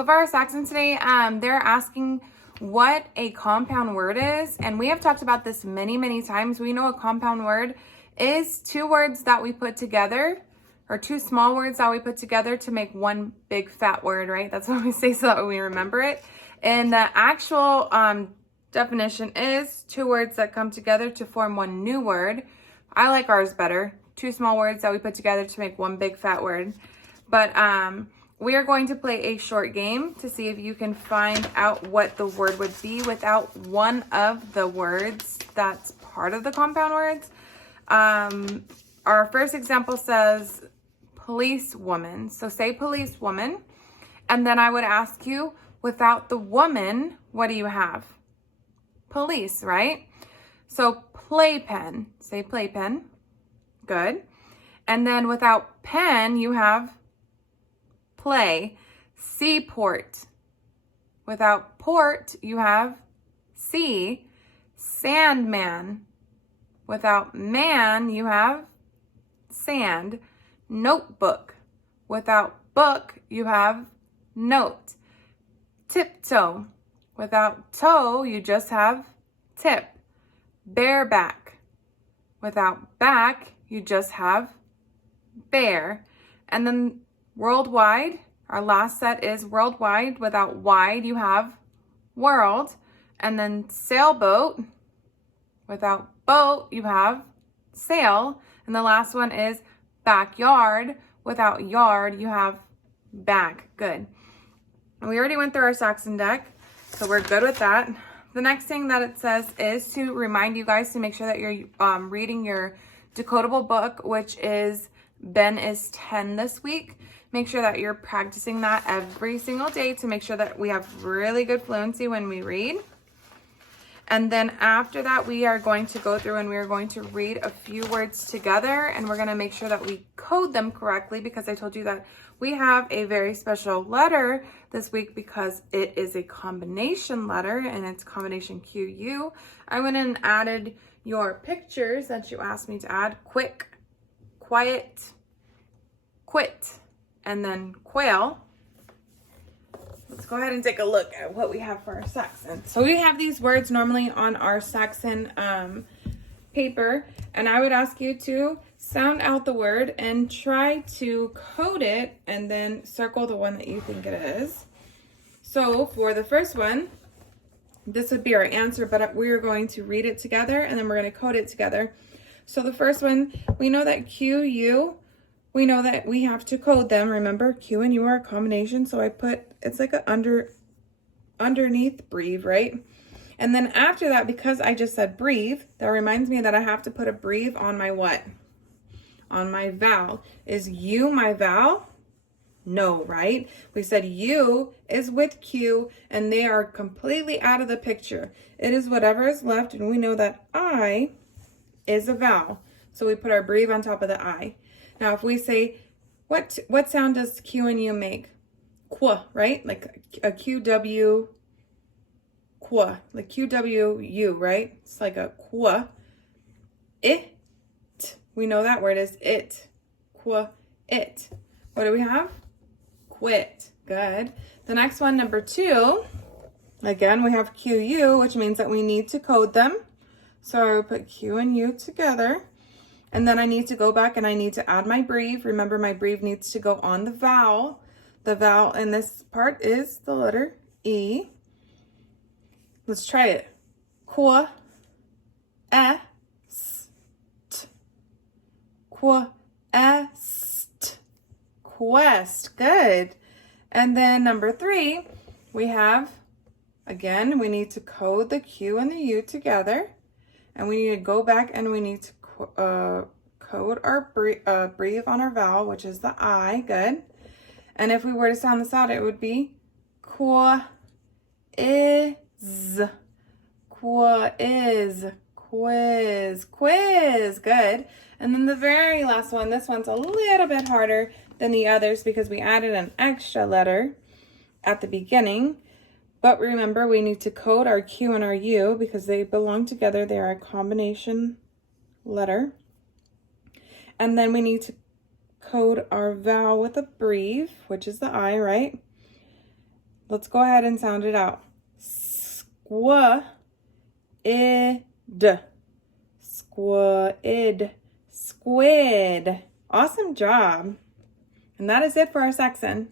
So for our Saxon today, they're asking what a compound word is. And we have talked about this many times. We know a compound word is two words that we put together, or two small words that we put together to make one big fat word, right? That's what we say so that we remember it. And the actual definition is two words that come together to form one new word. I like ours better. Two small words that we put together to make one big fat word. But we are going to play a short game to see if you can find out what the word would be without one of the words that's part of the compound words. Our first example says policewoman. So say policewoman. And then I would ask you, without the woman, what do you have? Police, right? So playpen. Say playpen. Good. And then without pen, you have play. Seaport. Without port, you have sea. Sandman. Without man, you have sand. Notebook. Without book, you have note. Tiptoe. Without toe, you just have tip. Bareback. Without back, you just have bear. And then worldwide, our last set is worldwide. Without wide, you have world. And then sailboat. Without boat, you have sail. And the last one is backyard. Without yard, you have bag. Good. We already went through our Saxon deck, so we're good with that. The next thing that it says is to remind you guys to make sure that you're reading your decodable book, which is Ben is 10 this week. Make sure that you're practicing that every single day to make sure that we have really good fluency when we read. And then after that, we are going to go through and we are going to read a few words together, and we're going to make sure that we code them correctly, because I told you that we have a very special letter this week because it is a combination letter and it's combination QU. I went and added your pictures that you asked me to add: quick, quiet, quit, and then quail. Let's go ahead and take a look at what we have for our Saxon. So we have these words normally on our Saxon paper, and I would ask you to sound out the word and try to code it and then circle the one that you think it is. So for the first one, this would be our answer, but we're going to read it together and then we're going to code it together. So the first one, we know that QU, we know that we have to code them. Remember, Q and U are a combination, so I put, it's like a underneath breathe, right? And then after that, because I just said breathe, that reminds me that I have to put a breathe on my what? On my vowel. Is U my vowel? No, right? We said U is with Q and they are completely out of the picture. It is whatever is left, and we know that I is a vowel. So we put our breathe on top of the I. Now, if we say, what sound does Q and U make? Qua, right? Like a QW, qua, like QWU, right? It's like a qua. It, we know that word is it. Qua, it. What do we have? Quit. Good. The next one, number 2, again, we have QU, which means that we need to code them. So I will put Q and U together. And then I need to go back and I need to add my breathe. Remember, my breathe needs to go on the vowel. The vowel in this part is the letter E. Let's try it. Qua, est. Qua, est. Quest. Good. And then number 3, we have, again, we need to code the Q and the U together. And we need to go back and we need to code our breathe on our vowel, which is the I. Good. And if we were to sound this out, it would be qua is, qua is, quiz, quiz. Good. And then the very last one, this one's a little bit harder than the others because we added an extra letter at the beginning. But remember, we need to code our Q and our U because they belong together. They are a combination letter. And then we need to code our vowel with a breathe, which is the I, right? Let's go ahead and sound it out. Squid. Squid. Squid. Awesome job. And that is it for our Saxon.